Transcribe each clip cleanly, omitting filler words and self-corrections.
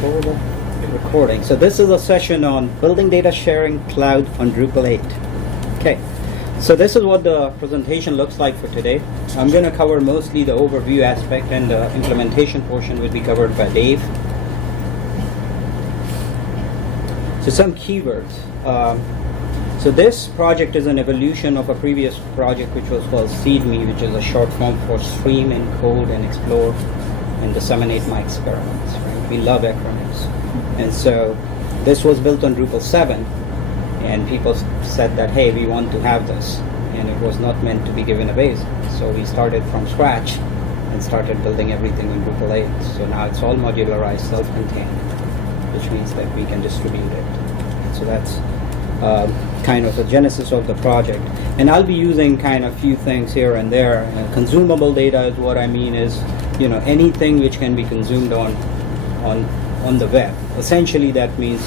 for the recording. So this is a session on building data sharing cloud on Drupal 8. Okay, so this is what the presentation looks like for today. I'm going to cover mostly the overview aspect, and the implementation portion will be covered by Dave. So some keywords. So this project is an evolution of a previous project which was called SeedMe, which is a short form for Stream, Encode, and Explore and Disseminate My Experiments. Right? We love acronyms. And so this was built on Drupal 7, and people said that, hey, we want to have this. And it was not meant to be given away. So we started from scratch and started building everything in Drupal 8. So now it's all modularized, self-contained, which means that we can distribute it. So that's kind of the genesis of the project. And I'll be using kind of few things here and there. Consumable data is what I mean is, anything which can be consumed on the web. Essentially that means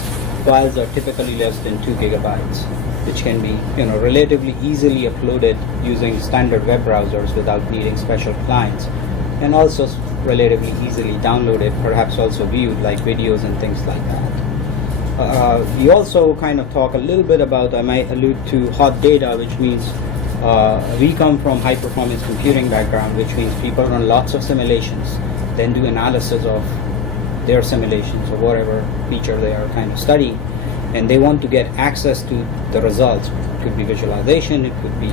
files are typically less than 2 gigabytes, which can be relatively easily uploaded using standard web browsers without needing special clients, and also relatively easily downloaded, perhaps also viewed, like videos and things like that. We also kind of talk a little bit about, I might allude to hot data, which means we come from high performance computing background, which means people run lots of simulations, then do analysis of their simulations or whatever feature they are kind of studying, and they want to get access to the results. It could be visualization, it could be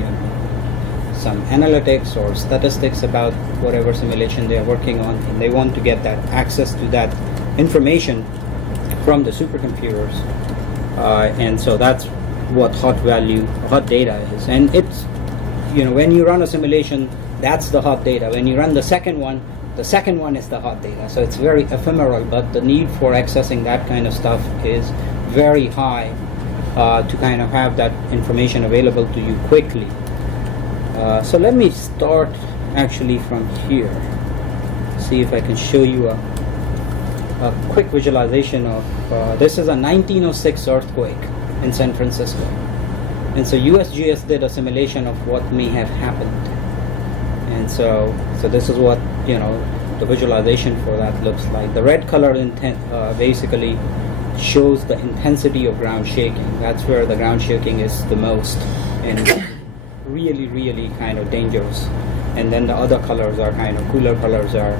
some analytics or statistics about whatever simulation they are working on, and they want to get that access to that information from the supercomputers, and so that's what hot data is. And it's, when you run a simulation, that's the hot data. When you run the second one is the hot data. So it's very ephemeral, but the need for accessing that kind of stuff is very high to kind of have that information available to you quickly. So let me start actually from here. See if I can show you a quick visualization of this is a 1906 earthquake in San Francisco, and so USGS did a simulation of what may have happened, and so this is what the visualization for that looks like. The red color basically shows the intensity of ground shaking. That's where the ground shaking is the most and really kind of dangerous, and then the other colors are kind of cooler colors are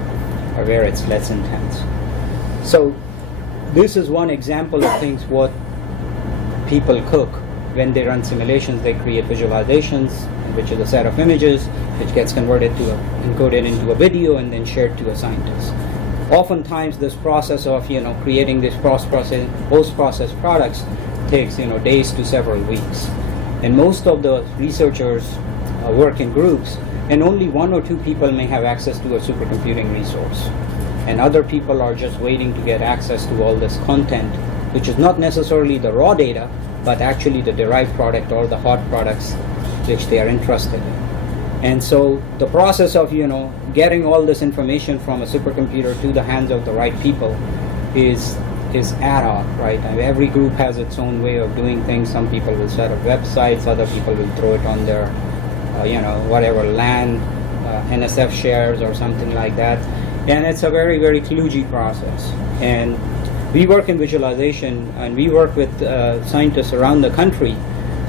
where it's less intense. So this is one example of things what people cook when they run simulations. They create visualizations, which is a set of images which gets encoded into a video and then shared to a scientist. Oftentimes this process of creating these post-processed products takes days to several weeks, and most of the researchers work in groups, and only 1 or 2 people may have access to a supercomputing resource, and other people are just waiting to get access to all this content, which is not necessarily the raw data, but actually the derived product or the hot products which they are interested in. And so the process of getting all this information from a supercomputer to the hands of the right people is ad hoc, right? I mean, every group has its own way of doing things. Some people will set up websites, other people will throw it on their whatever LAN, NSF shares or something like that. And it's a very, very kludgy process. And we work in visualization, and we work with scientists around the country.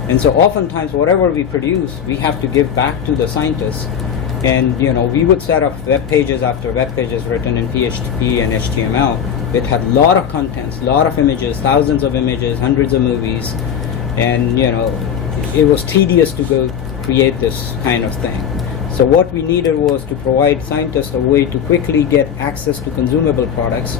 And so oftentimes whatever we produce, we have to give back to the scientists. And we would set up web pages after web pages written in PHP and HTML. It had a lot of contents, a lot of images, thousands of images, hundreds of movies. And it was tedious to go create this kind of thing. So what we needed was to provide scientists a way to quickly get access to consumable products.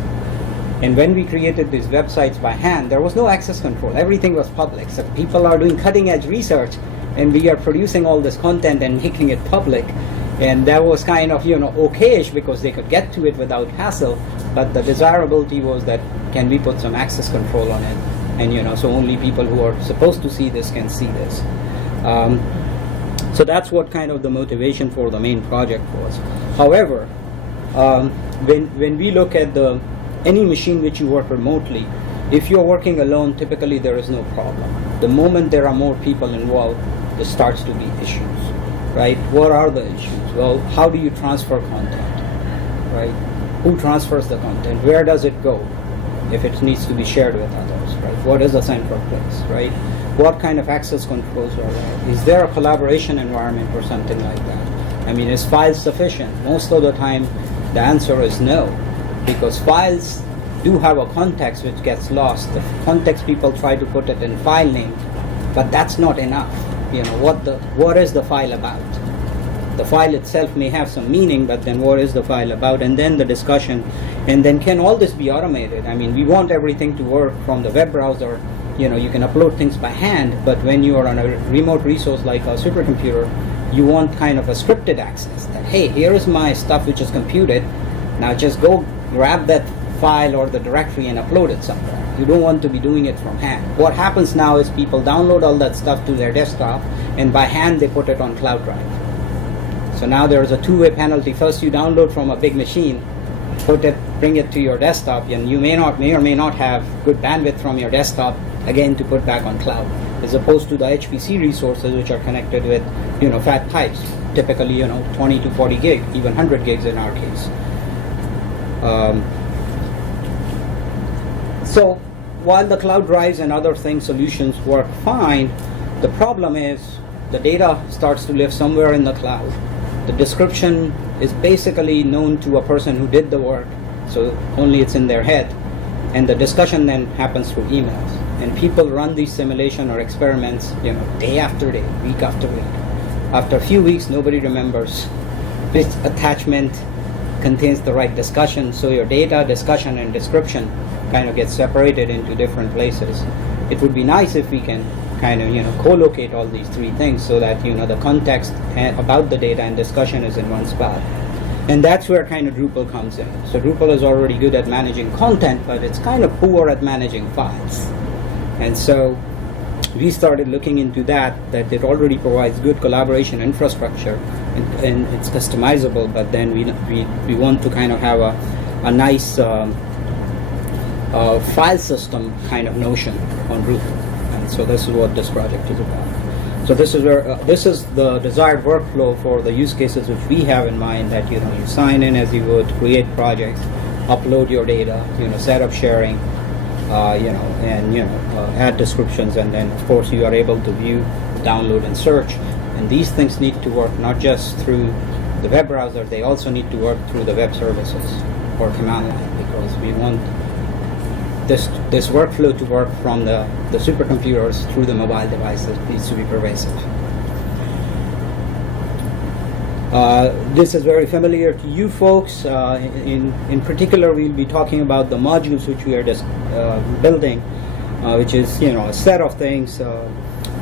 And when we created these websites by hand, there was no access control. Everything was public. So people are doing cutting-edge research, and we are producing all this content and making it public. And that was kind of, okayish because they could get to it without hassle. But the desirability was that, can we put some access control on it? And, so only people who are supposed to see this can see this. So that's what kind of the motivation for the main project was. However, when we look at any machine which you work remotely, if you're working alone, typically there is no problem. The moment there are more people involved, there starts to be issues, right? What are the issues? Well, how do you transfer content, right? Who transfers the content? Where does it go? if it needs to be shared with others, right? What is a central place, right? What kind of access controls are there? Is there a collaboration environment or something like that? I mean, is files sufficient? Most of the time, the answer is no, because files do have a context which gets lost. The context, people try to put it in file name, but that's not enough. You know, what is the file about? The file itself may have some meaning, but then what is the file about? And then the discussion, and then can all this be automated? I mean, we want everything to work from the web browser. You know, you can upload things by hand, but when you are on a remote resource like a supercomputer, you want kind of a scripted access that, hey, here is my stuff which is computed. Now just go grab that file or the directory and upload it somewhere. You don't want to be doing it from hand. What happens now is people download all that stuff to their desktop, and by hand they put it on cloud drive. So now there's a two-way penalty. First you download from a big machine, bring it to your desktop, and you may or may not have good bandwidth from your desktop again to put back on cloud, as opposed to the HPC resources which are connected with, you know, fat pipes, typically, you know, 20 to 40 gig, even 100 gigs in our case. So while the cloud drives and other things solutions work fine, the problem is the data starts to live somewhere in the cloud. The description is basically known to a person who did the work, so only it's in their head, and the discussion then happens through emails. And people run these simulation or experiments, you know, day after day, week after week. After a few weeks, nobody remembers which attachment contains the right discussion, so your data, discussion, and description kind of get separated into different places. It would be nice if we can kind of, you know, co-locate all these three things so that, you know, the context about the data and discussion is in one spot. And that's where kind of Drupal comes in. So Drupal is already good at managing content, but it's kind of poor at managing files. And so we started looking into that it already provides good collaboration infrastructure, and it's customizable, but then we want to kind of have a nice file system kind of notion on Drupal. And so this is what this project is about. So this is where this is the desired workflow for the use cases which we have in mind, that, you know, you sign in as you would, create projects, upload your data, you know, set up sharing, you know, and, you know, add descriptions, and then of course you are able to view, download, and search. And these things need to work not just through the web browser, they also need to work through the web services or command line, because we want this workflow to work from the supercomputers through the mobile devices. It needs to be pervasive. This is very familiar to you folks. In particular, we'll be talking about the modules which we are building, which is, you know, a set of things.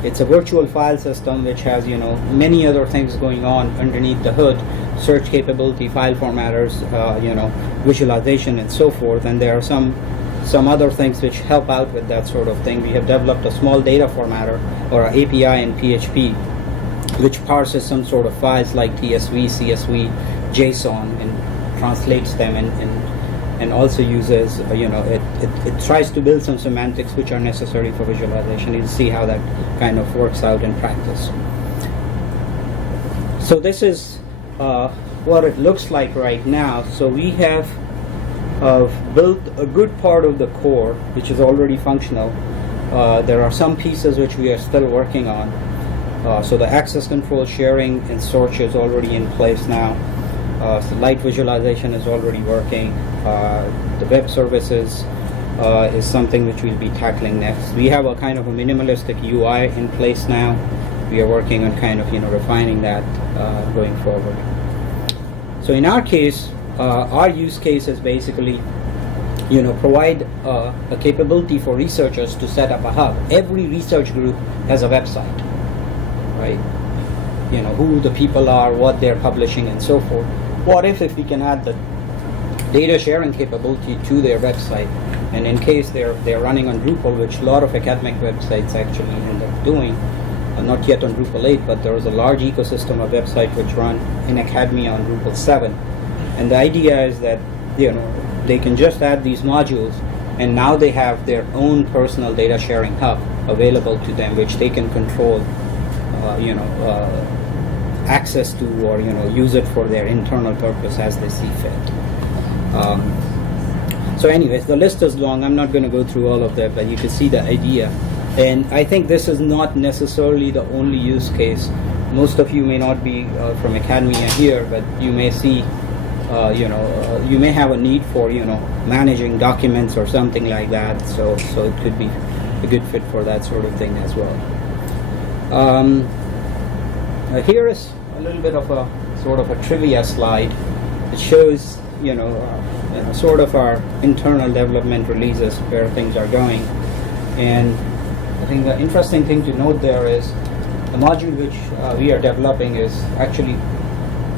It's a virtual file system which has, you know, many other things going on underneath the hood: search capability, file formatters, you know, visualization, and so forth. And there are some other things which help out with that sort of thing. We have developed a small data formatter, or an API in PHP, which parses some sort of files like TSV, CSV, JSON, and translates them, and also uses, you know, it tries to build some semantics which are necessary for visualization. You'll see how that kind of works out in practice. So this is what it looks like right now. So we have built a good part of the core, which is already functional. There are some pieces which we are still working on. So the access control, sharing, and search is already in place now. So light visualization is already working. The web services is something which we'll be tackling next. We have a kind of a minimalistic UI in place now. We are working on kind of, you know, refining that going forward. So in our case, our use case is basically, you know, provide a capability for researchers to set up a hub. Every research group has a website, right? You know, who the people are, what they're publishing, and so forth. What if we can add the data sharing capability to their website, and in case they're running on Drupal, which a lot of academic websites actually end up doing, not yet on Drupal 8, but there is a large ecosystem of websites which run in academia on Drupal 7. And the idea is that, you know, they can just add these modules, and now they have their own personal data sharing hub available to them, which they can control, you know, access to, or, you know, use it for their internal purpose as they see fit. So anyways, the list is long. I'm not going to go through all of that, but you can see the idea. And I think this is not necessarily the only use case. Most of you may not be from academia here, but you may see, you may have a need for, managing documents or something like that. So it could be a good fit for that sort of thing as well. Here is a little bit of a sort of a trivia slide. It shows, sort of our internal development releases, where things are going. And I think the interesting thing to note there is the module which we are developing is actually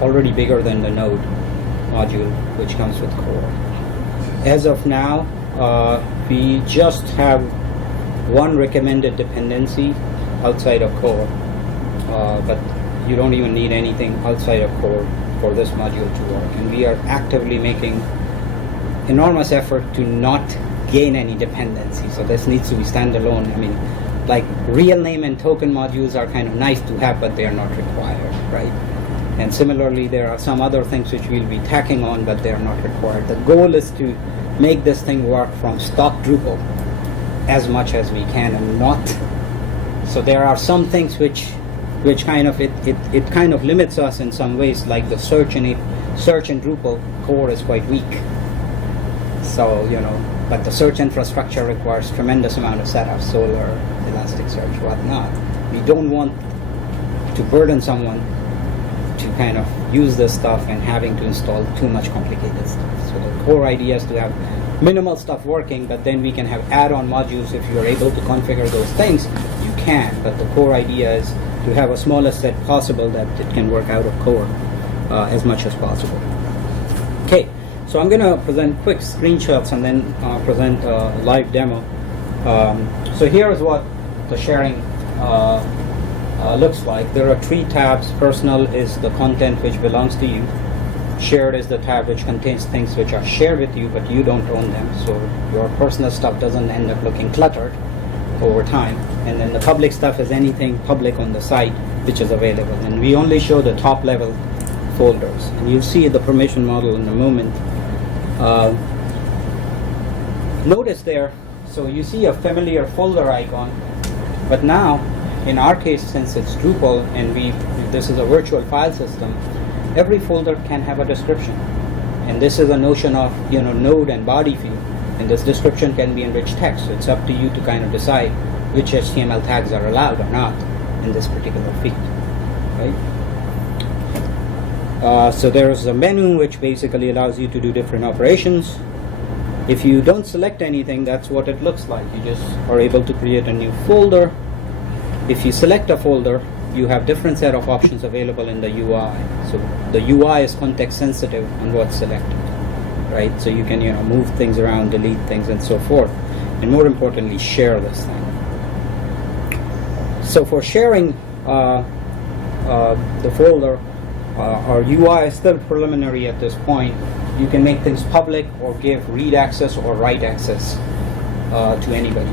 already bigger than the Node module which comes with core. As of now, we just have one recommended dependency outside of core, but you don't even need anything outside of core for this module to work. And we are actively making enormous effort to not gain any dependency. So this needs to be standalone. I mean, like real name and token modules are kind of nice to have, but they are not required, right? And similarly, there are some other things which we'll be tacking on, but they are not required. The goal is to make this thing work from stock Drupal as much as we can, and not. So there are some things which kind of it kind of limits us in some ways, like the search in Drupal core is quite weak. So but the search infrastructure requires tremendous amount of setup, Solar, Elasticsearch, whatnot. We don't want to burden someone to kind of use this stuff and having to install too much complicated stuff. So the core idea is to have minimal stuff working, but then we can have add-on modules. If you're able to configure those things, you can, but the core idea is to have a smallest set possible that it can work out of core as much as possible. Okay, so I'm going to present quick screenshots and then present a live demo. So here is what the sharing looks like. There are 3 tabs. Personal is the content which belongs to you. Shared is the tab which contains things which are shared with you, but you don't own them. So your personal stuff doesn't end up looking cluttered over time. And then the public stuff is anything public on the site which is available. And we only show the top level folders. And you'll see the permission model in a moment. Notice there, so you see a familiar folder icon, but now in our case, since it's Drupal and this is a virtual file system, every folder can have a description. And this is a notion of node and body field, and this description can be in rich text. So it's up to you to kind of decide which HTML tags are allowed or not in this particular field, right? So there's a menu which basically allows you to do different operations. If you don't select anything, that's what it looks like. You just are able to create a new folder. If you select a folder, you have different set of options available in the UI. So the UI is context sensitive on what's selected, right? So you can move things around, delete things, and so forth. And more importantly, share this thing. So for sharing the folder, our UI is still preliminary at this point. You can make things public or give read access or write access to anybody.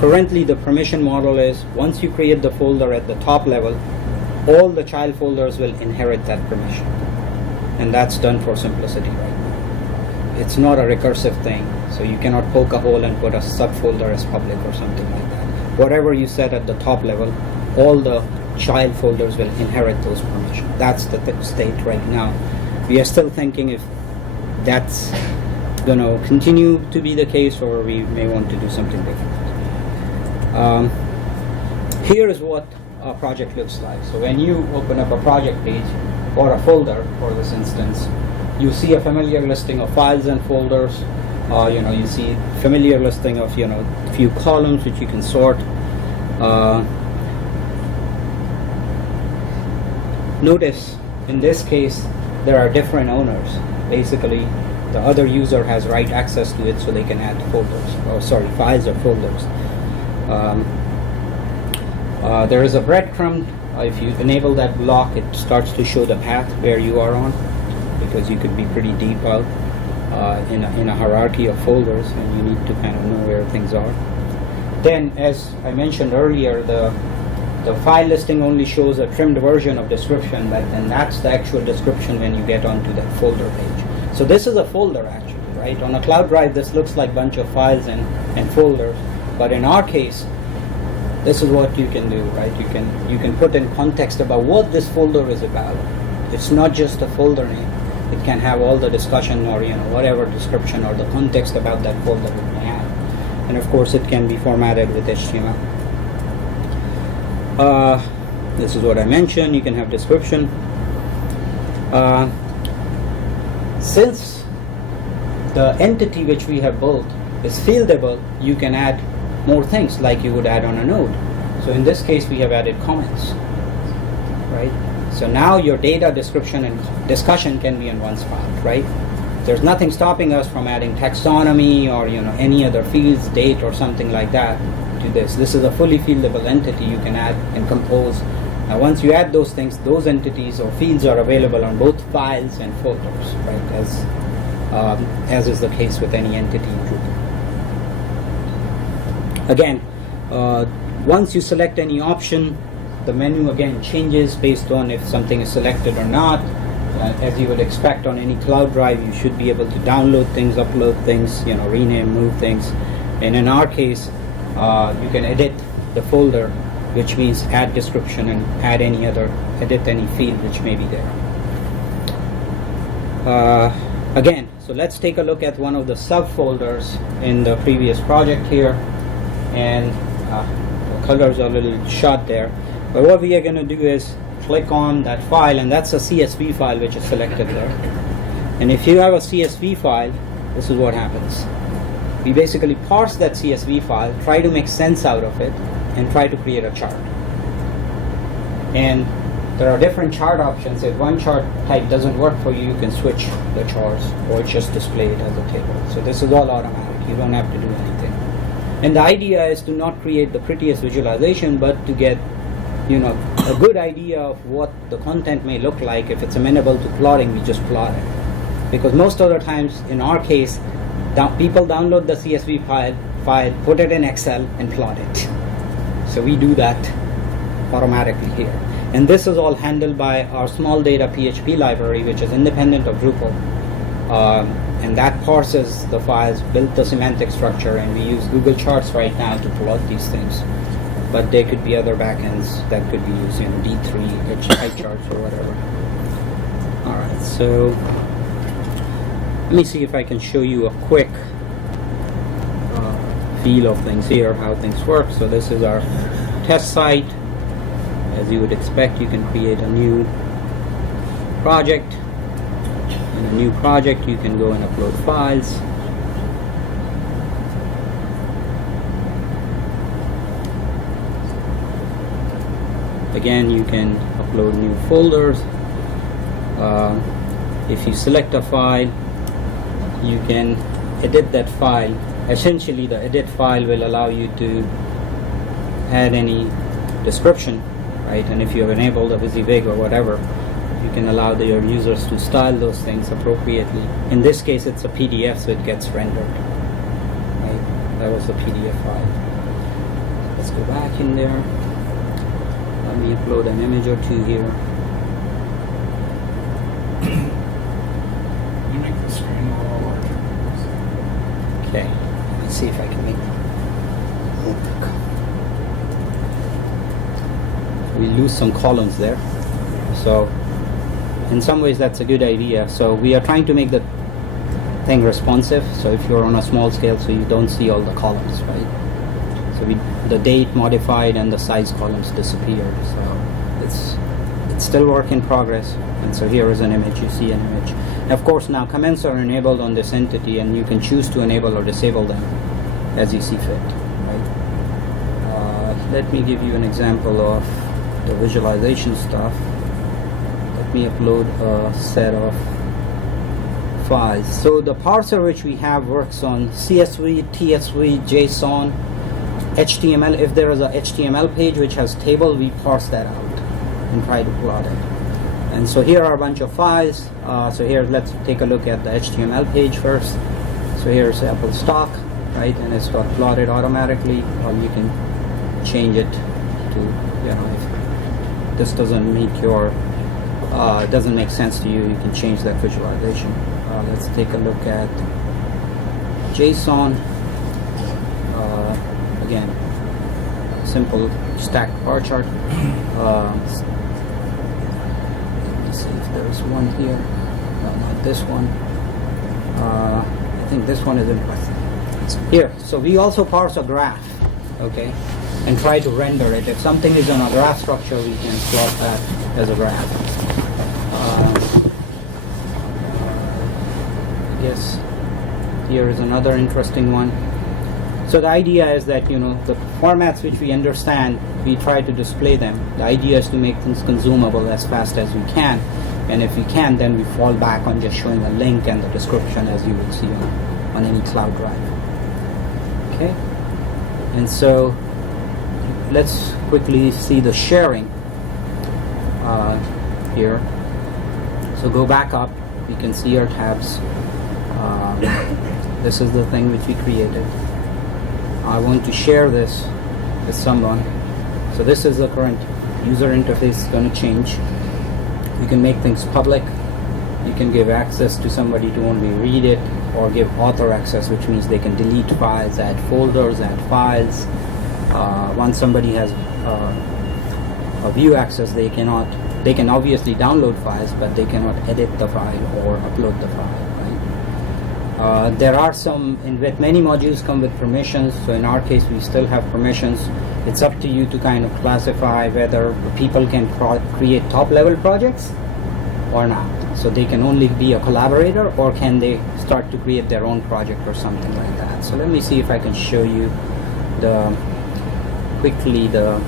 Currently, the permission model is once you create the folder at the top level, all the child folders will inherit that permission. And that's done for simplicity right now. It's not a recursive thing, so you cannot poke a hole and put a subfolder as public or something like that. Whatever you set at the top level, all the child folders will inherit those permissions. That's the state right now. We are still thinking if that's going to continue to be the case, or we may want to do something different. Here is what a project looks like. So when you open up a project page or a folder, for this instance, you see a familiar listing of files and folders. You see familiar listing of a few columns which you can sort. Notice in this case there are different owners. Basically, the other user has write access to it, so they can add files or folders. There is a breadcrumb. If you enable that block, it starts to show the path where you are on, because you could be pretty deep out in a hierarchy of folders, and you need to kind of know where things are. Then, as I mentioned earlier, the file listing only shows a trimmed version of description, and that's the actual description when you get onto that folder page. So this is a folder actually, right? On a cloud drive, this looks like a bunch of files and folders, but in our case, this is what you can do, right? You can put in context about what this folder is about. It's not just a folder name. It can have all the discussion or whatever description or the context about that folder it may have. And of course, it can be formatted with HTML. This is what I mentioned. You can have description. Since the entity which we have built is fieldable, you can add more things like you would add on a node. So in this case, we have added comments, right? So now your data description and discussion can be in one spot, right? There's nothing stopping us from adding taxonomy or any other fields, date or something like that to this. This is a fully fieldable entity you can add and compose. Now once you add those things, those entities or fields are available on both files and folders, right? As is the case with any entity in Drupal. Again, once you select any option, the menu again changes based on if something is selected or not. As you would expect on any cloud drive, you should be able to download things, upload things, rename, move things. And in our case, you can edit the folder, which means add description and edit any field which may be there. Again, so let's take a look at one of the subfolders in the previous project here. And the colors are a little shot there. But what we are going to do is click on that file, and that's a CSV file which is selected there. And if you have a CSV file, this is what happens. We basically parse that CSV file, try to make sense out of it, and try to create a chart. And there are different chart options. If one chart type doesn't work for you, you can switch the charts or just display it as a table. So this is all automatic. You don't have to do anything. And the idea is to not create the prettiest visualization, but to get a good idea of what the content may look like. If it's amenable to plotting, we just plot it. Because most other times, in our case, people download the CSV file, put it in Excel, and plot it. So we do that automatically here. And this is all handled by our small data PHP library, which is independent of Drupal. And that parses the files, built the semantic structure, and we use Google Charts right now to plot these things. But there could be other backends that could be used, D3, HiCharts, or whatever. All right, so let me see if I can show you a quick feel of things here, how things work. So this is our test site. As you would expect, you can create a new project. In a new project, you can go and upload files. Again, you can upload new folders. If you select a file, you can edit that file. Essentially, the edit file will allow you to add any description, right? And if you have enabled a WYSIWYG or whatever, you can allow your users to style those things appropriately. In this case, it's a PDF, so it gets rendered. Right? That was a PDF file. Let's go back in there. Let me upload an image or two here. You make the screen a little larger. Okay, let me see if I can make it work. We lose some columns there. So, in some ways, that's a good idea. So, we are trying to make the thing responsive. So, if you're on a small scale, so you don't see all the columns, right? So, the date modified and the size columns disappeared. So, it's still work in progress. And so, here is an image. You see an image. Of course, now comments are enabled on this entity, and you can choose to enable or disable them as you see fit. Right? Let me give you an example of the visualization stuff. Let me upload a set of files. So the parser which we have works on CSV, TSV, JSON, HTML. If there is a HTML page which has table, we parse that out and try to plot it. And so here are a bunch of files. So here, let's take a look at the HTML page first. So here's Apple stock, right? And it's got plotted automatically, or you can change it to, if this doesn't make doesn't make sense to you, you can change that visualization. Let's take a look at JSON. Again, simple stacked bar chart. Let's see if there is one here. No, not this one. I think this one is in here. So we also parse a graph, okay, and try to render it. If something is on a graph structure, we can plot that as a graph. Yes, here is another interesting one. So the idea is that, you know, the formats which we understand, we try to display them. The idea is to make things consumable as fast as we can, and if we can, then we fall back on just showing a link and the description as you would see on any cloud drive. Okay, and so let's quickly see the sharing here. So go back up, you can see our tabs. This is the thing which we created. I want to share this with someone. So this is the current user interface. It's going to change. You can make things public. You can give access to somebody to only read it, or give author access, which means they can delete files, add folders, add files. Once somebody has a view access, they can obviously download files, but they cannot edit the file or upload the file. There are some, with many modules come with permissions, so in our case we still have permissions. It's up to you to kind of classify whether people can create top level projects or not. So they can only be a collaborator, or can they start to create their own project or something like that. So let me see if I can show you quickly the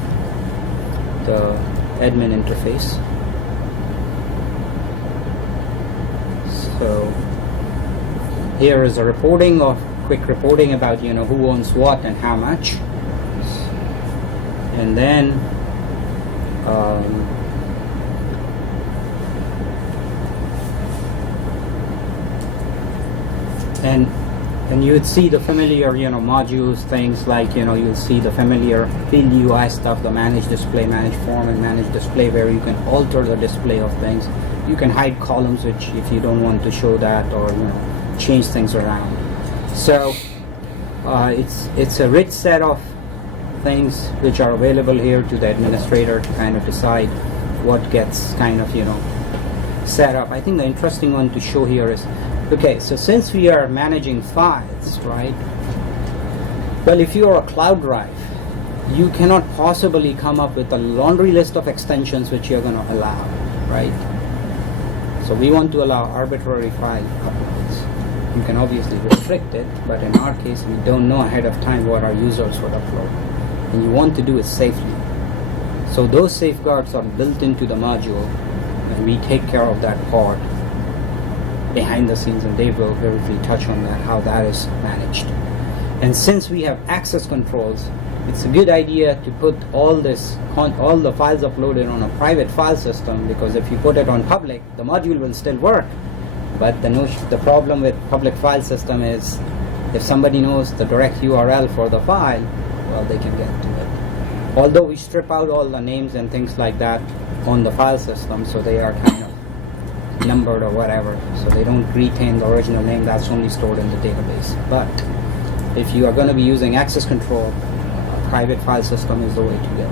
admin interface. So here is a quick reporting about, you know, who owns what and how much. And then and you would see the familiar, you know, modules, things like, you know, you'll see the familiar field UI stuff, the manage display, manage form, and manage display, where you can alter the display of things. You can hide columns, which if you don't want to show that, or, you know, change things around. So it's a rich set of things which are available here to the administrator to kind of decide what gets kind of, you know, set up. I think the interesting one to show here is, okay, so since we are managing files, right? Well, if you are a cloud drive, you cannot possibly come up with a laundry list of extensions which you're going to allow, right? So we want to allow arbitrary file uploads. You can obviously restrict it, but in our case, we don't know ahead of time what our users would upload. And you want to do it safely. So those safeguards are built into the module, and we take care of that part behind the scenes, and Dave will briefly touch on that, how that is managed. And since we have access controls, it's a good idea to put all the files uploaded on a private file system, because if you put it on public, the module will still work. But the problem with public file system is, if somebody knows the direct URL for the file, well, they can get to it. Although we strip out all the names and things like that on the file system, so they are kind of numbered or whatever, so they don't retain the original name. That's only stored in the database. But if you are going to be using access control, a private file system is the way to go.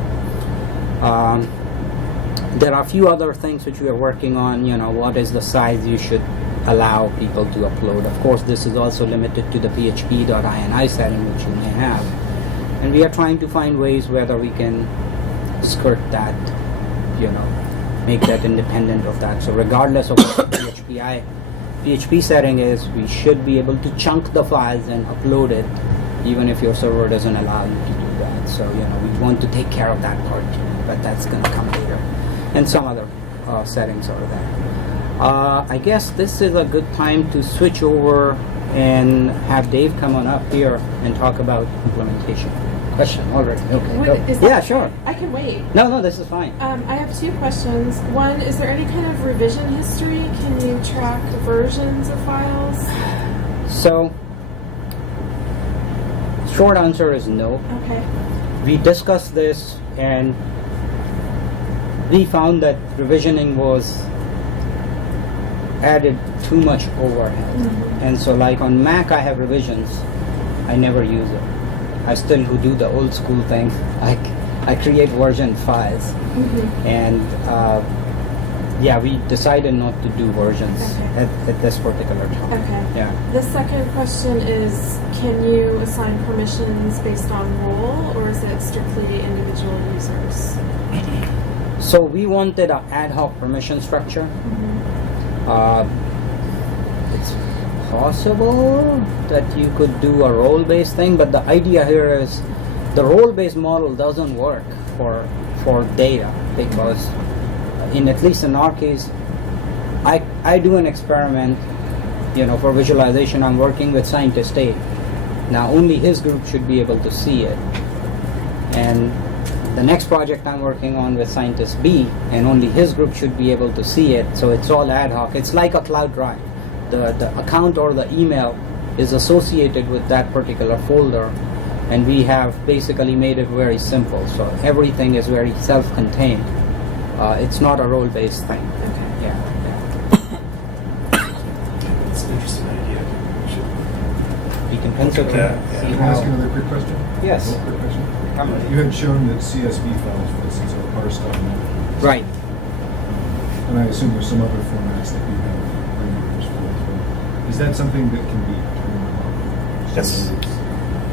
There are a few other things which we are working on. You know, what is the size you should allow people to upload. Of course, this is also limited to the php.ini setting which you may have, and we are trying to find ways whether we can skirt that, you know, make that independent of that. So regardless of what the PHP setting is, we should be able to chunk the files and upload it, even if your server doesn't allow you to do that. So, you know, we want to take care of that part too, but that's going to come later. And some other settings are there. I guess this is a good time to switch over and have Dave come on up here and talk about implementation. Question already. Okay. Yeah, sure. I can wait. No, this is fine. I have two questions. One, is there any kind of revision history? Can you track versions of files? So, short answer is no. Okay. We discussed this, and we found that revisioning was added too much overhead. And so like on Mac I have revisions, I never use it. I still do the old school thing. I create version files. And yeah, we decided not to do versions at this particular time. Okay. Yeah. The second question is, can you assign permissions based on role, or is it strictly individual users? So we wanted an ad hoc permission structure. It's possible that you could do a role-based thing, but the idea here is the role-based model doesn't work for data, because at least in our case, I do an experiment, for visualization. I'm working with scientist A. Now only his group should be able to see it, and the next project I'm working on with scientist B, and only his group should be able to see it. So it's all ad hoc. It's like a cloud drive. The account or the email is associated with that particular folder, and we have basically made it very simple. So everything is very self-contained. It's not a role-based thing. Okay. Yeah. It's an interesting idea. We can pencil Yeah. to see Can I ask how. another quick question? Yes. One quick question. Come on. You had shown that CSV files, for instance, are parsed automatically. Right. And I assume there's some other formats that you have parameters for as well. Is that something that can be turned on? Yes.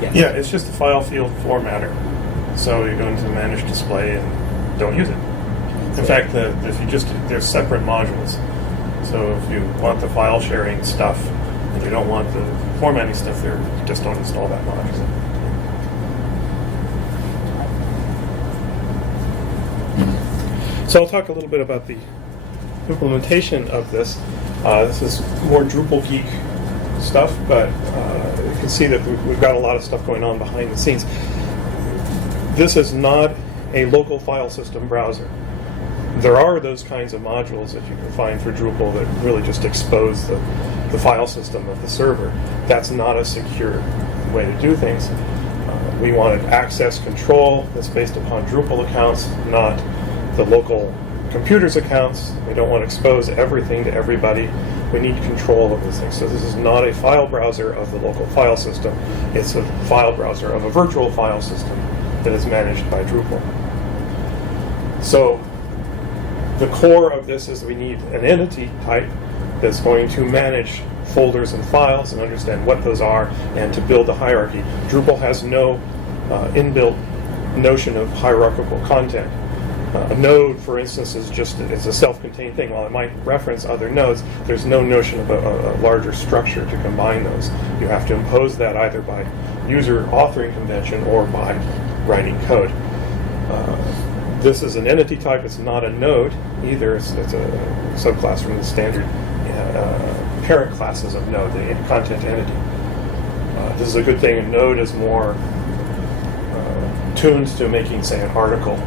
Yes. Yeah, it's just a file field formatter. So you go into Manage Display and don't use it. In fact, there's separate modules. So if you want the file sharing stuff and you don't want the formatting stuff there, you just don't install that module. So I'll talk a little bit about the implementation of this. This is more Drupal geek stuff, but you can see that we've got a lot of stuff going on behind the scenes. This is not a local file system browser. There are those kinds of modules that you can find for Drupal that really just expose the file system of the server. That's not a secure way to do things. We wanted access control that's based upon Drupal accounts, not the local computers accounts. We don't want to expose everything to everybody. We need control of these things. So this is not a file browser of the local file system. It's a file browser of a virtual file system that is managed by Drupal. So the core of this is we need an entity type that's going to manage folders and files and understand what those are and to build a hierarchy. Drupal has no inbuilt notion of hierarchical content. A node, for instance, is a self-contained thing. While it might reference other nodes, there's no notion of a larger structure to combine those. You have to impose that either by user authoring convention or by writing code. This is an entity type. It's not a node either. It's a subclass from the standard parent classes of node, the content entity. This is a good thing. A node is more tuned to making, say, an article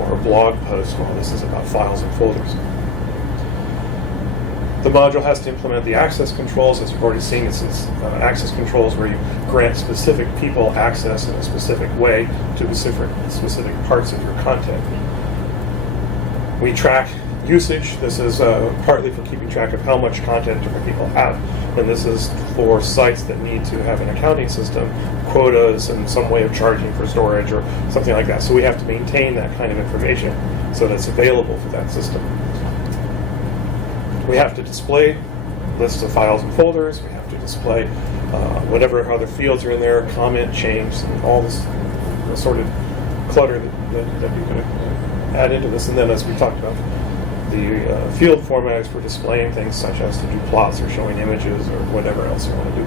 or a blog post, while this is about files and folders. The module has to implement the access controls. As you've already seen, it's access controls where you grant specific people access in a specific way to specific parts of your content. We track usage. This is partly for keeping track of how much content different people have, and this is for sites that need to have an accounting system, quotas, and some way of charging for storage or something like that. So we have to maintain that kind of information so that it's available for that system. We have to display lists of files and folders. We have to display whatever other fields are in there, comment, change, and all this sort of clutter that you could add into this. And then, as we talked about, the field formatters for displaying things such as to do plots or showing images or whatever else you want to do.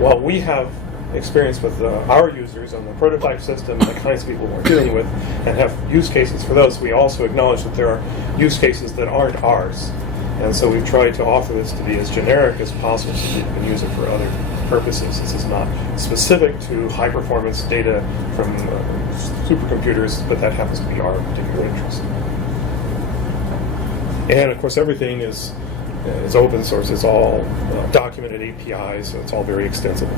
While we have experience with our users on the prototype system and the kinds of people we're dealing with and have use cases for those, we also acknowledge that there are use cases that aren't ours. And so we've tried to offer this to be as generic as possible so people can use it for other purposes. This is not specific to high-performance data from supercomputers, but that happens to be our particular interest. And of course, everything is open source. It's all documented APIs, so it's all very extensible.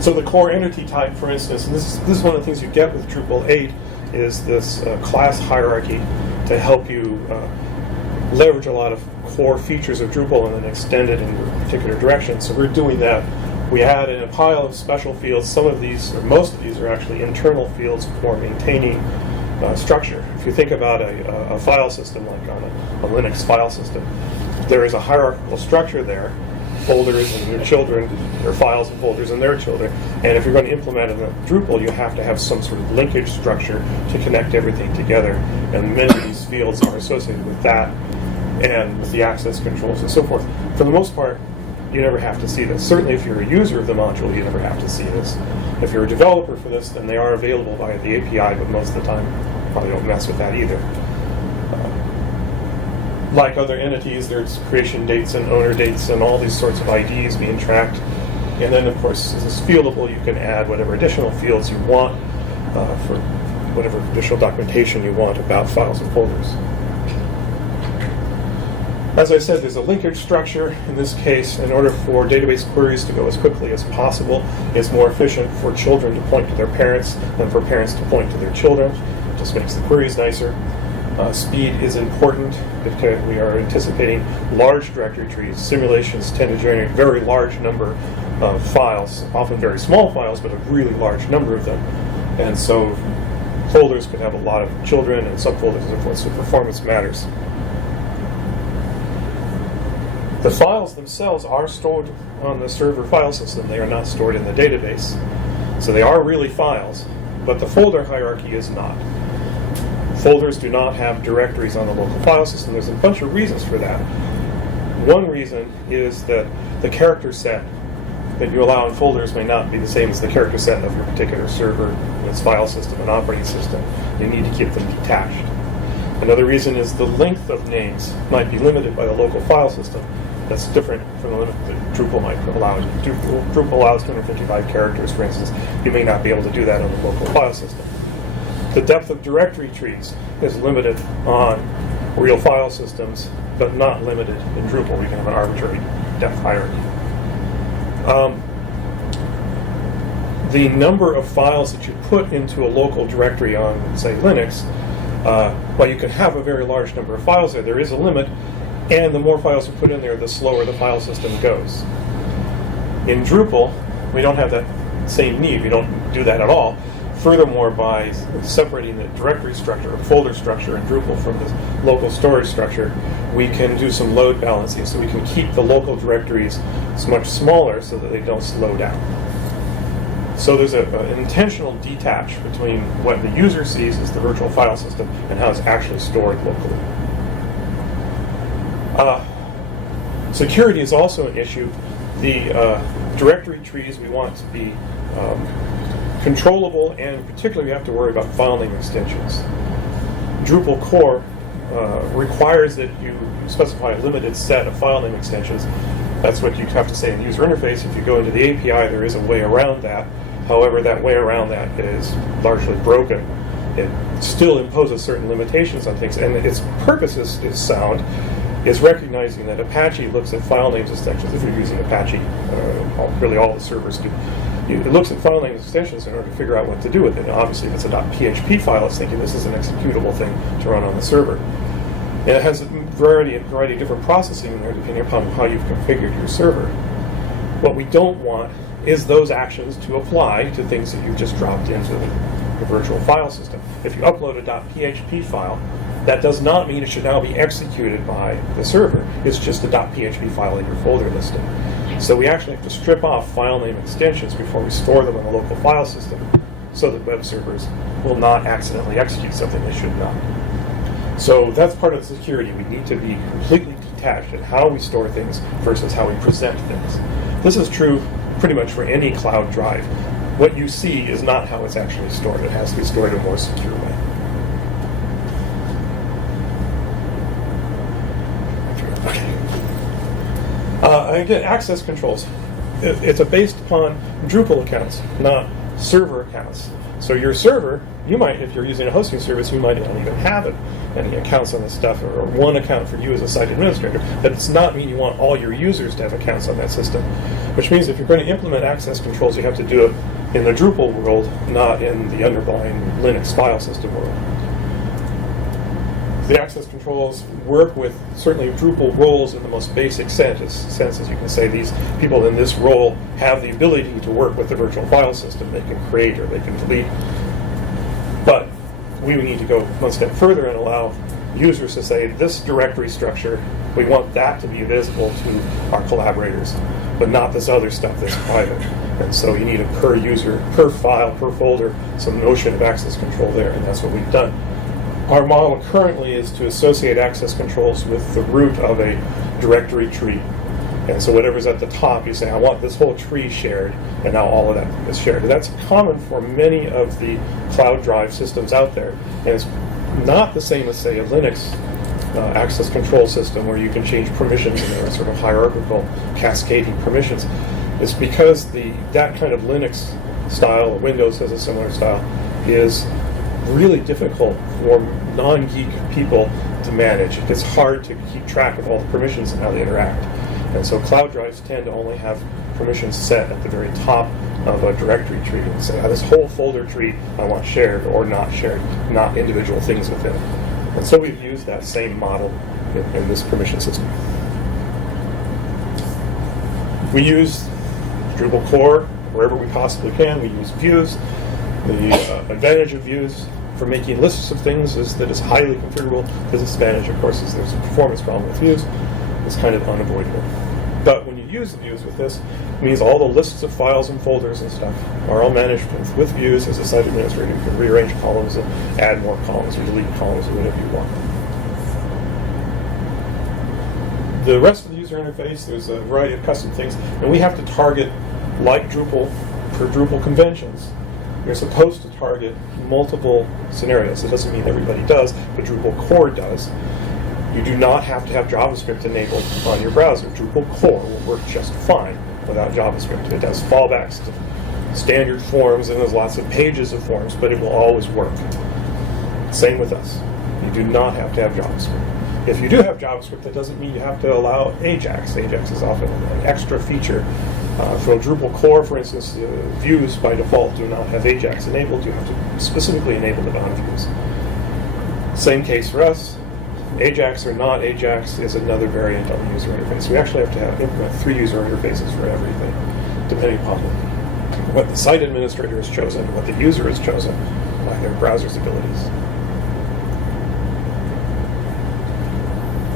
So the core entity type, for instance, and this is one of the things you get with Drupal 8, is this class hierarchy to help you leverage a lot of core features of Drupal and then extend it in a particular direction. So we're doing that. We add in a pile of special fields. Some of these, or most of these, are actually internal fields for maintaining structure. If you think about a file system, like on a Linux file system, there is a hierarchical structure there, folders and their children, or files and folders and their children. And if you're going to implement it in Drupal, you have to have some sort of linkage structure to connect everything together. And many of these fields are associated with that and with the access controls and so forth. For the most part, you never have to see this. Certainly if you're a user of the module, you never have to see this. If you're a developer for this, then they are available via the API, but most of the time, probably don't mess with that either. Like other entities, there's creation dates and owner dates and all these sorts of IDs being tracked. And then, of course, this is fieldable. You can add whatever additional fields you want for whatever additional documentation you want about files and folders. As I said, there's a linkage structure. In this case, in order for database queries to go as quickly as possible, it's more efficient for children to point to their parents than for parents to point to their children. It just makes the queries nicer. Speed is important because we are anticipating large directory trees. Simulations tend to generate a very large number of files, often very small files, but a really large number of them. And so folders could have a lot of children and subfolders and so forth, so performance matters. The files themselves are stored on the server file system. They are not stored in the database. So they are really files, but the folder hierarchy is not. Folders do not have directories on the local file system. There's a bunch of reasons for that. One reason is that the character set that you allow in folders may not be the same as the character set of your particular server, its file system, and operating system. You need to keep them detached. Another reason is the length of names might be limited by the local file system. That's different from the limit that Drupal might allow. Drupal allows 255 characters, for instance. You may not be able to do that on the local file system. The depth of directory trees is limited on real file systems, but not limited in Drupal. We can have an arbitrary depth hierarchy. The number of files that you put into a local directory on, say, Linux, while you can have a very large number of files there is a limit, and the more files you put in there, the slower the file system goes. In Drupal, we don't have that same need. We don't do that at all. Furthermore, by separating the directory structure or folder structure in Drupal from the local storage structure, we can do some load balancing, so we can keep the local directories much smaller so that they don't slow down. So there's an intentional detach between what the user sees as the virtual file system and how it's actually stored locally. Security is also an issue. The directory trees we want to be controllable, and particularly we have to worry about file name extensions. Drupal core requires that you specify a limited set of file name extensions. That's what you have to say in the user interface. If you go into the API, there is a way around that. However, that way around that is largely broken. It still imposes certain limitations on things, and its purpose is sound. Is recognizing that Apache looks at file names extensions. If you're using Apache, really all the servers do. It looks at file names extensions in order to figure out what to do with it. And obviously, if it's a .php file, it's thinking this is an executable thing to run on the server. And it has a variety of different processing in there depending upon how you've configured your server. What we don't want is those actions to apply to things that you've just dropped into the virtual file system. If you upload a .php file, that does not mean it should now be executed by the server. It's just a .php file in your folder listing. So we actually have to strip off file name extensions before we store them in the local file system so that web servers will not accidentally execute something they should not. So that's part of the security. We need to be completely detached in how we store things versus how we present things. This is true pretty much for any cloud drive. What you see is not how it's actually stored. It has to be stored in a more secure way. Again, access controls. It's based upon Drupal accounts, not server accounts. So your server, you might, if you're using a hosting service, you might not even have any accounts on this stuff, or one account for you as a site administrator. That does not mean you want all your users to have accounts on that system. Which means if you're going to implement access controls, you have to do it in the Drupal world, not in the underlying Linux file system world. the access controls work with certainly Drupal roles in the most basic sense, as you can say. These people in this role have the ability to work with the virtual file system. They can create or they can delete. But we need to go one step further and allow users to say, this directory structure, we want that to be visible to our collaborators, but not this other stuff that's private. And so you need a per user, per file, per folder, some notion of access control there, and that's what we've done. Our model currently is to associate access controls with the root of a directory tree. And so whatever's at the top, you say, I want this whole tree shared, and now all of that is shared. And that's common for many of the cloud drive systems out there. And it's not the same as, say, a Linux access control system where you can change permissions and there are sort of hierarchical cascading permissions. It's because that kind of Linux style, or Windows has a similar style, is really difficult for non-geek people to manage. It's hard to keep track of all the permissions and how they interact. And so cloud drives tend to only have permissions set at the very top of a directory tree and say, this whole folder tree I want shared or not shared, not individual things within it. And so we've used that same model in this permission system. We use Drupal core wherever we possibly can. We use views. The advantage of views for making lists of things is that it's highly configurable. The disadvantage, of course, is there's a performance problem with views. It's kind of unavoidable. But when you use the views with this, it means all the lists of files and folders and stuff are all managed with views. As a site administrator, you can rearrange columns and add more columns or delete columns or whatever you want. The rest of the user interface, there's a variety of custom things, and we have to target, like Drupal, per Drupal conventions. You're supposed to target multiple scenarios. It doesn't mean everybody does, but Drupal core does. You do not have to have JavaScript enabled on your browser. Drupal core will work just fine without JavaScript. It does fallbacks to standard forms, and there's lots of pages of forms, but it will always work. Same with us. You do not have to have JavaScript. If you do have JavaScript, that doesn't mean you have to allow Ajax. Ajax is often an extra feature. For Drupal core, for instance, views by default do not have Ajax enabled. You have to specifically enable it on views. Same case for us. Ajax or not Ajax is another variant on the user interface. We actually have to implement 3 user interfaces for everything, depending upon what the site administrator has chosen and what the user has chosen by their browser's abilities.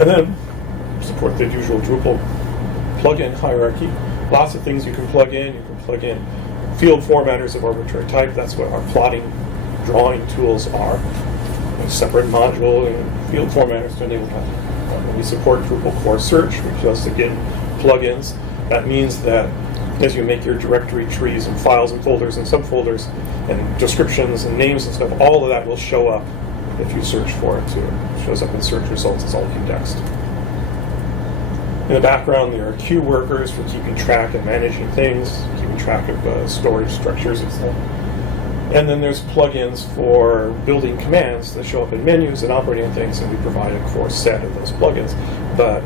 And then support the usual Drupal plugin hierarchy. Lots of things you can plug in. You can plug in field formatters of arbitrary type. That's what our plotting, drawing tools are. A separate module and field formatters to enable that. We support Drupal core search, which does again plugins. That means that as you make your directory trees and files and folders and subfolders and descriptions and names and stuff, all of that will show up if you search for it too. It shows up in search results. It's all indexed. In the background, there are queue workers for keeping track and managing things, keeping track of storage structures and stuff. And then there's plugins for building commands that show up in menus and operating things, and we provide a core set of those plugins, but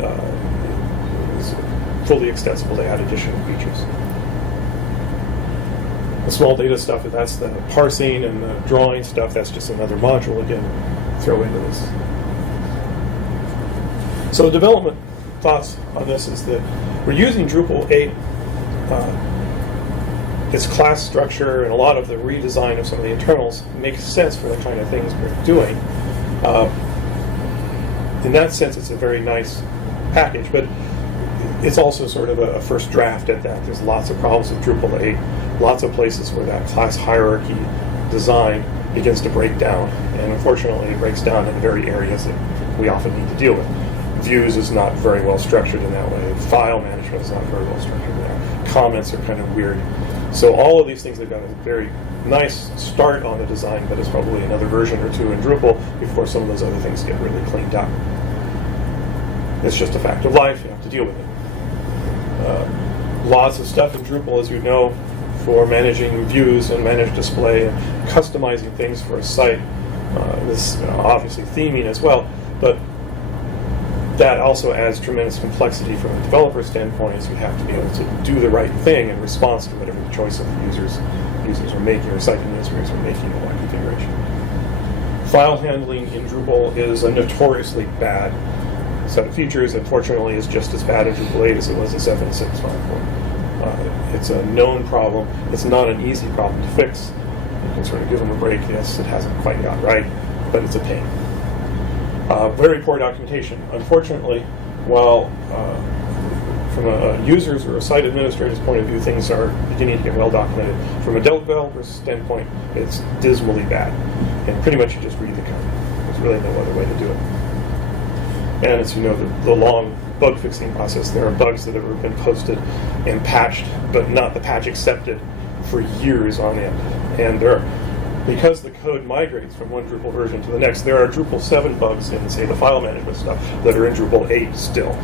it's fully extensible to add additional features. The small data stuff, that's the parsing and the drawing stuff, that's just another module, again, throw into this. So development thoughts on this is that we're using Drupal 8, its class structure and a lot of the redesign of some of the internals makes sense for the kind of things we're doing. In that sense, it's a very nice package, but it's also sort of a first draft at that. There's lots of problems with Drupal 8, lots of places where that class hierarchy design begins to break down, and unfortunately it breaks down in the very areas that we often need to deal with. Views is not very well structured in that way. File management is not very well structured in that way. Comments are kind of weird. So all of these things have got a very nice start on the design, but it's probably another version or two in Drupal before some of those other things get really cleaned up. It's just a fact of life. You have to deal with it. Lots of stuff in Drupal, as you know, for managing views and managed display and customizing things for a site. This obviously theming as well, but that also adds tremendous complexity from a developer standpoint, as you have to be able to do the right thing in response to whatever the choice of the users are making, or site administrators are making in that configuration. File handling in Drupal is a notoriously bad set of features. Unfortunately, it's just as bad in Drupal 8 as it was in 7.6.5.4. It's a known problem. It's not an easy problem to fix. You can sort of give them a break. Yes, it hasn't quite got right, but it's a pain. Very poor documentation. Unfortunately, while from a user's or a site administrator's point of view, things are beginning to get well documented. From a developer's standpoint, it's dismally bad. And pretty much you just read the code. There's really no other way to do it. And as you know, the long bug fixing process, there are bugs that have been posted and patched, but not the patch accepted for years on end. And because the code migrates from one Drupal version to the next, there are Drupal 7 bugs in, say, the file management stuff that are in Drupal 8 still.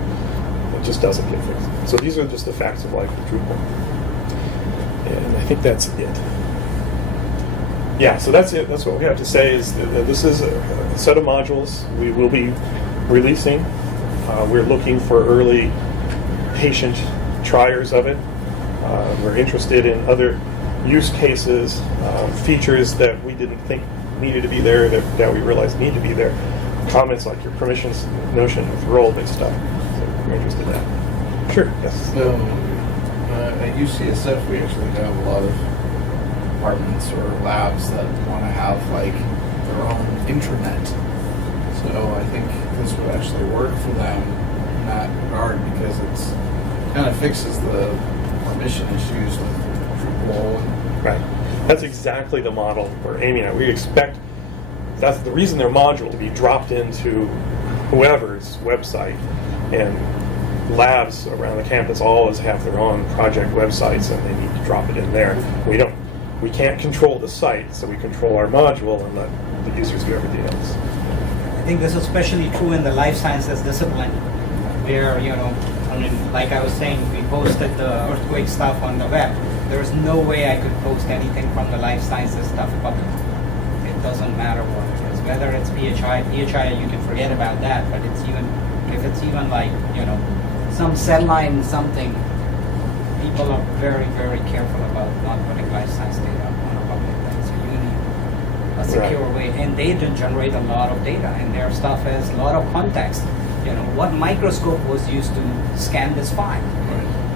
It just doesn't get fixed. So these are just the facts of life with Drupal. And I think that's it. Yeah, so that's it. That's what we have to say is that this is a set of modules we will be releasing. We're looking for early patient triers of it. We're interested in other use cases, features that we didn't think needed to be there that we realized need to be there. Comments like your permissions notion with role-based stuff. So we're interested in that. Sure, yes. So at UCSF we actually have a lot of departments or labs that want to have like their own intranet. So I think this would actually work for them in that regard because it's kind of fixes the permission issues with Drupal. Right. That's exactly the model we're aiming at. We expect that's the reason they're modular to be dropped into whoever's website, and labs around the campus always have their own project websites and they need to drop it in there. We can't control the site, so we control our module and let the users do everything else. I think this is especially true in the life sciences discipline, where, like I was saying, we posted the earthquake stuff on the web. There's no way I could post anything from the life sciences stuff public. It doesn't matter what it is, whether it's PHI, you can forget about that, but if it's even like, some cell line something, people are very, very careful about not putting life science data on a public thing. So you need a secure way. And they generate a lot of data, and their stuff has a lot of context. What microscope was used to scan this file?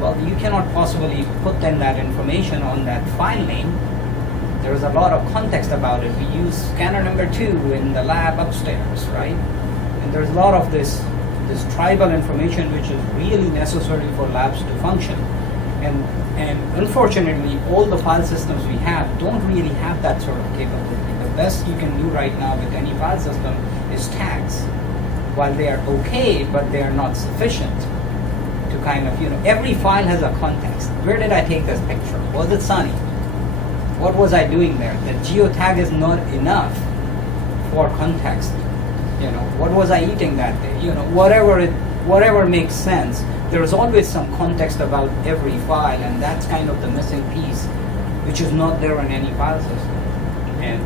Well, you cannot possibly put in that information on that file name. There's a lot of context about it. We use scanner number 2 in the lab upstairs, right? And there's a lot of this tribal information which is really necessary for labs to function. And unfortunately, all the file systems we have don't really have that sort of capability. The best you can do right now with any file system is tags. While they are okay, but they are not sufficient to kind of, every file has a context. Where did I take this picture? Was it sunny? What was I doing there? The geotag is not enough for context. What was I eating that day? Whatever makes sense. There is always some context about every file, and that's kind of the missing piece, which is not there in any file system. And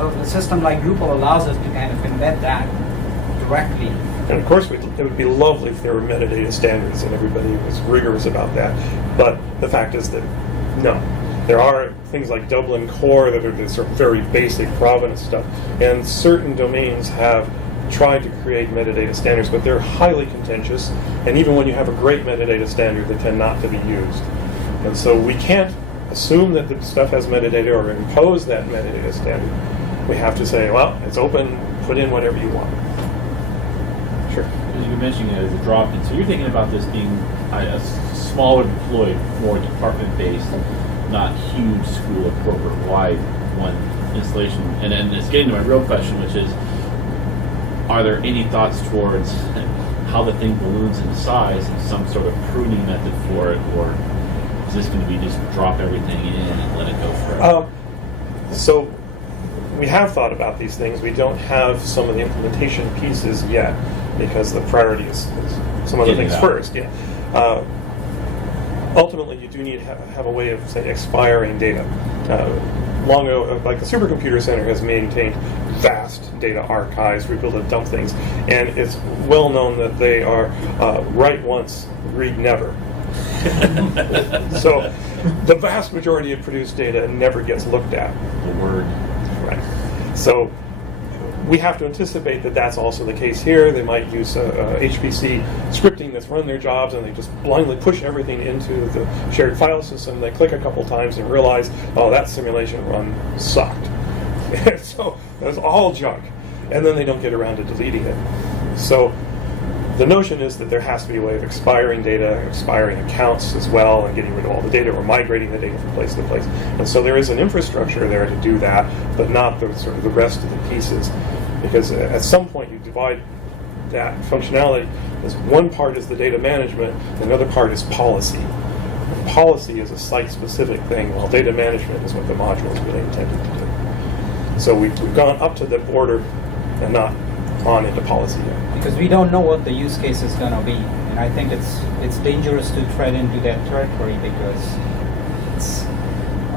a system like Drupal allows us to kind of embed that directly. And of course, it would be lovely if there were metadata standards and everybody was rigorous about that. But the fact is that no. There are things like Dublin Core that are this sort of very basic provenance stuff, and certain domains have tried to create metadata standards, but they're highly contentious, and even when you have a great metadata standard, they tend not to be used. And so we can't assume that the stuff has metadata or impose that metadata standard. We have to say, well, it's open, put in whatever you want. Sure. As you were mentioning it as a drop-in, so you're thinking about this being a smaller deployed, more department-based, not huge school or corporate-wide one installation. And then it's getting to my real question, which is, are there any thoughts towards how the thing balloons in size and some sort of pruning method for it, or is this going to be just drop everything in and let it go forever? So we have thought about these things. We don't have some of the implementation pieces yet because the priority is some other things first. Yeah. Ultimately, you do need to have a way of, say, expiring data. Long ago, like the Supercomputer Center has maintained vast data archives for people to dump things, and it's well known that they are write once, read never. So the vast majority of produced data never gets looked at. The word. Right. So we have to anticipate that that's also the case here. They might use HPC scripting that's run their jobs, and they just blindly push everything into the shared file system. They click a couple times and realize, oh, that simulation run sucked. So that's all junk. And then they don't get around to deleting it. So the notion is that there has to be a way of expiring data, expiring accounts as well, and getting rid of all the data, or migrating the data from place to place. And so there is an infrastructure there to do that, but not the sort of the rest of the pieces. Because at some point you divide that functionality as one part is the data management, another part is policy. And policy is a site-specific thing, while data management is what the module is really intended to do. So we've gone up to the border and not on into policy yet. Because we don't know what the use case is going to be, and I think it's dangerous to tread into that territory because it's.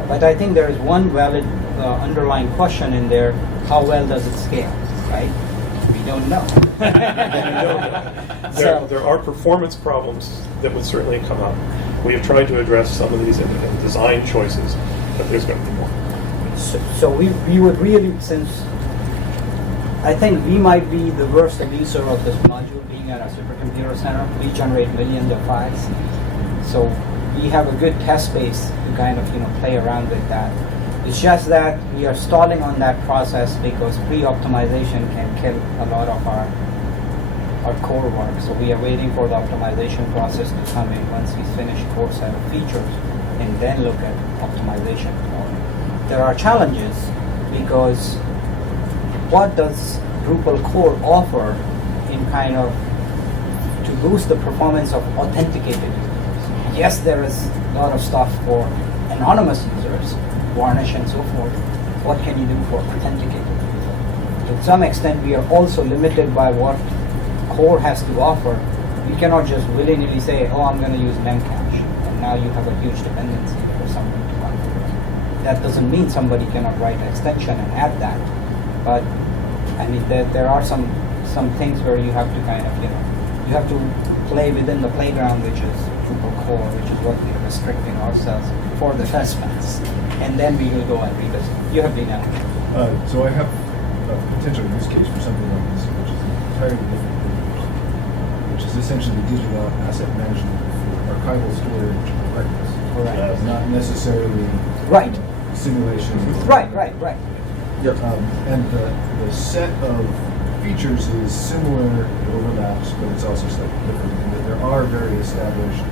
But I think there is one valid underlying question in there: how well does it scale? Right? We don't know. There are performance problems that would certainly come up. We have tried to address some of these in design choices, but there's going to be more. So we would really, since I think we might be the worst abuser of this module being at a supercomputer center. We generate millions of files. So we have a good test space to kind of play around with that. It's just that we are stalling on that process because pre-optimization can kill a lot of our core work. So we are waiting for the optimization process to come in once we finish core set of features and then look at optimization. There are challenges because what does Drupal core offer in kind of to boost the performance of authenticated users? Yes, there is a lot of stuff for anonymous users, varnish and so forth. What can you do for authenticated users? To some extent, we are also limited by what core has to offer. You cannot just willy-nilly say, oh, I'm going to use memcache, and now you have a huge dependency for someone to run. That doesn't mean somebody cannot write an extension and add that. But I mean, there are some things where you have to kind of, you have to play within the playground, which is Drupal core, which is what we are restricting ourselves for the test pass. And then we will go and revisit. You have been out. So I have a potential use case for something like this, which is entirely different, which is essentially digital asset management for archival storage of records. Correct. Not necessarily Right. simulation. Right. And the set of features is similar, it overlaps, but it's also slightly different in that there are very established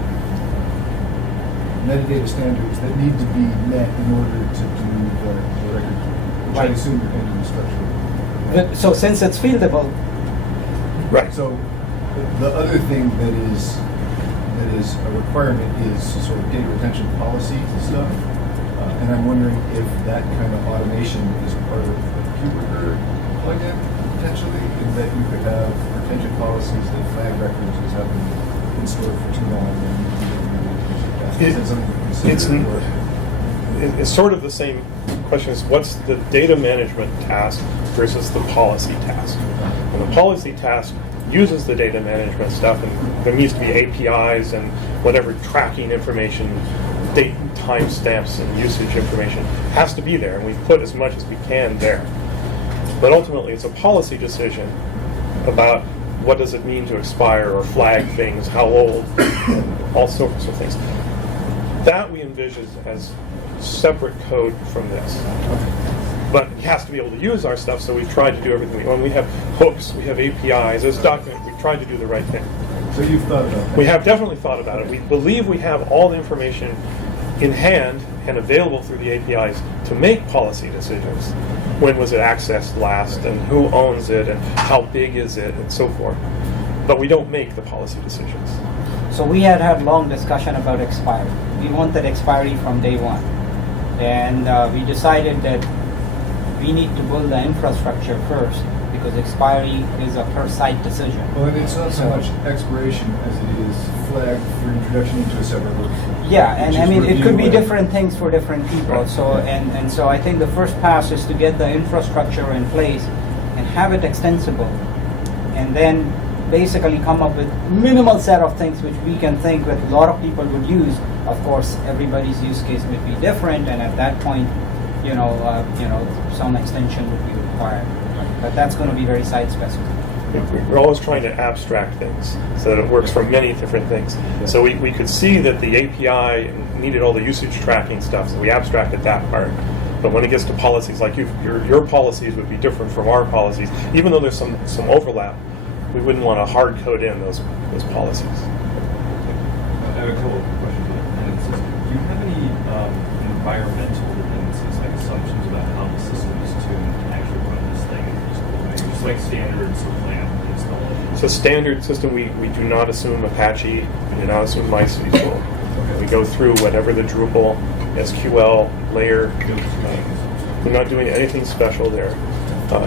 metadata standards that need to be met in order to do the record keeping, which I assume you're going to do structurally. So since it's fieldable, Right. So the other thing that is a requirement is sort of data retention policy stuff. And I'm wondering if that kind of automation is part of the Cuber plugin, potentially, in that you could have retention policies that flag records as having been stored for too long. Is that something you consider? It's sort of the same question as what's the data management task versus the policy task. And the policy task uses the data management stuff, and there needs to be APIs and whatever tracking information, date and timestamps and usage information has to be there, and we've put as much as we can there. But ultimately, it's a policy decision about what does it mean to expire or flag things, how old, all sorts of things. That we envision as separate code from this. But he has to be able to use our stuff, so we've tried to do everything. When we have hooks, we have APIs, as document, we've tried to do the right thing. So you've thought about that? We have definitely thought about it. We believe we have all the information in hand and available through the APIs to make policy decisions. When was it accessed last, and who owns it, and how big is it, and so forth. But we don't make the policy decisions. so we had long discussion about expiry. We wanted expiry from day one. And we decided that we need to build the infrastructure first because expiry is a per site decision. Well, and it's not so much expiration as it is flagged for introduction into a separate workflow. Yeah, and I mean, it could be review different things for different people. Right. So, and so I think the first pass is to get the infrastructure in place and have it extensible, and then basically come up with minimal set of things which we can think that a lot of people would use. Of course, everybody's use case would be different, and at that point, some extension would be required. But that's going to be very site specific. We're always trying to abstract things so that it works for many different things. So we could see that the API needed all the usage tracking stuff, so we abstracted that part. But when it gets to policies, like your policies would be different from our policies, even though there's some overlap, we wouldn't want to hard code in those policies. I have a couple of questions on the dependencies. Do you have any environmental dependencies, like assumptions about how the system is tuned to actually run this thing in the usable way? Just like standard sort of lamp install it. So standard system, we do not assume Apache, we do not assume MySQL. We go through whatever the Drupal SQL layer. We're not doing anything special there.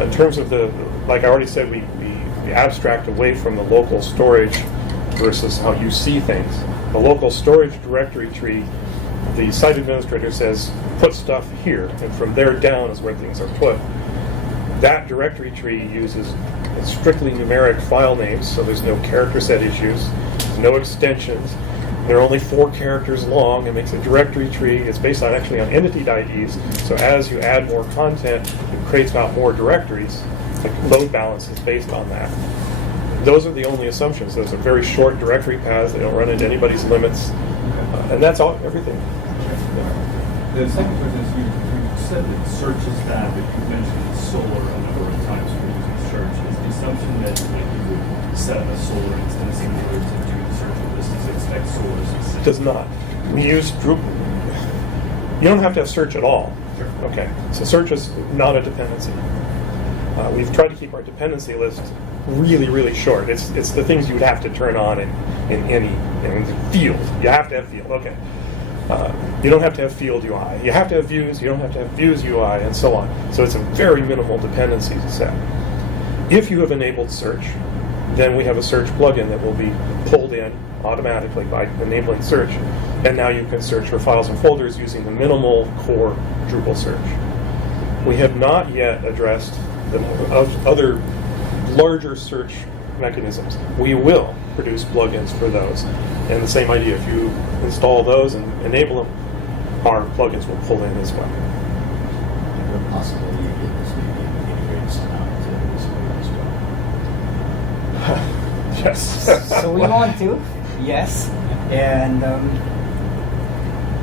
In terms of like I already said, we abstract away from the local storage versus how you see things. The local storage directory tree, the site administrator says, put stuff here, and from there down is where things are put. That directory tree uses strictly numeric file names, so there's no character set issues, there's no extensions. They're only 4 characters long. It makes a directory tree. It's based on actually on entity IDs. So as you add more content, it creates out more directories. The load balance is based on that. Those are the only assumptions. Those are very short directory paths. They don't run into anybody's limits. And that's all, everything. The second question is, you said that search is that, but you mentioned solar a number of times for using search. Is the assumption that you would set up a solar instance in order to do the search of this? Does it expect solar specific? It does not. We use Drupal. You don't have to have search at all. Okay. So search is not a dependency. We've tried to keep our dependency list really, really short. It's the things you would have to turn on in any field. You have to have field. Okay. You don't have to have field UI. You have to have views. You don't have to have views UI, and so on. So it's a very minimal dependency set. If you have enabled search, then we have a search plugin that will be pulled in automatically by enabling search. And now you can search for files and folders using the minimal core Drupal search. We have not yet addressed the other larger search mechanisms. We will produce plugins for those. And the same idea, if you install those and enable them, our plugins will pull in as well. Is there a possibility you get this maybe integrated somehow into this way as well? Yes. So we want to, yes. And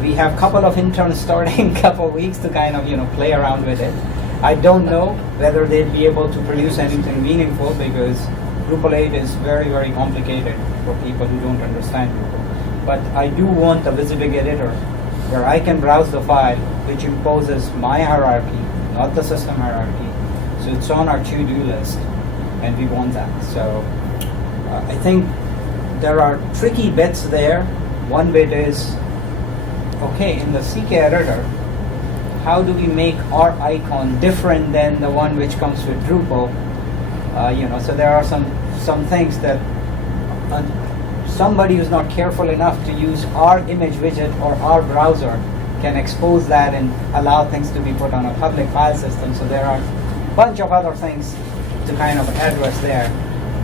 we have a couple of interns starting a couple of weeks to kind of, play around with it. I don't know whether they'd be able to produce anything meaningful because Drupal 8 is very, very complicated for people who don't understand Drupal. But I do want a visibility editor where I can browse the file, which imposes my hierarchy, not the system hierarchy. So it's on our to-do list, and we want that. So I think there are tricky bits there. One bit is, okay, in the CK editor, how do we make our icon different than the one which comes with Drupal? So there are some things that somebody who's not careful enough to use our image widget or our browser can expose that and allow things to be put on a public file system. So there are a bunch of other things to kind of address there.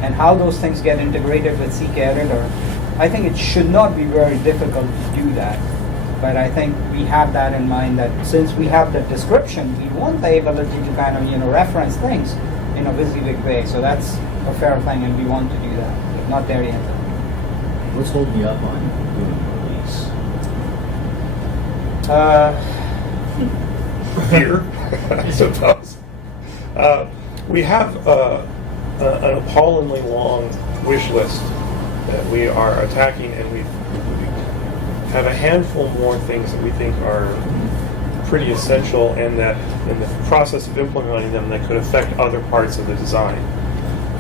And how those things get integrated with CK editor, I think it should not be very difficult to do that. But I think we have that in mind that since we have the description, we want the ability to kind of reference things in a WYSIWYG way. So that's a fair thing, and we want to do that. Not there yet. What's holding you up on doing the release? Fear, I suppose. We have an appallingly long wish list that we are attacking, and we have a handful more things that we think are pretty essential, and that in the process of implementing them, they could affect other parts of the design.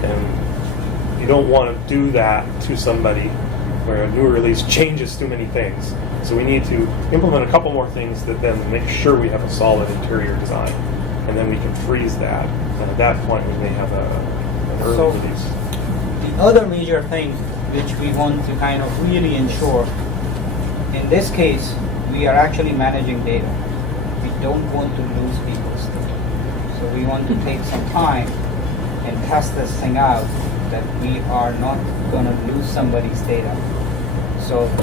And you don't want to do that to somebody where a new release changes too many things. So we need to implement a couple more things that then make sure we have a solid interior design. And then we can freeze that. And at that point, we may have an early release. The other major thing which we want to kind of really ensure, in this case, we are actually managing data. We don't want to lose people's data. So we want to take some time and test this thing out, that we are not going to lose somebody's data. So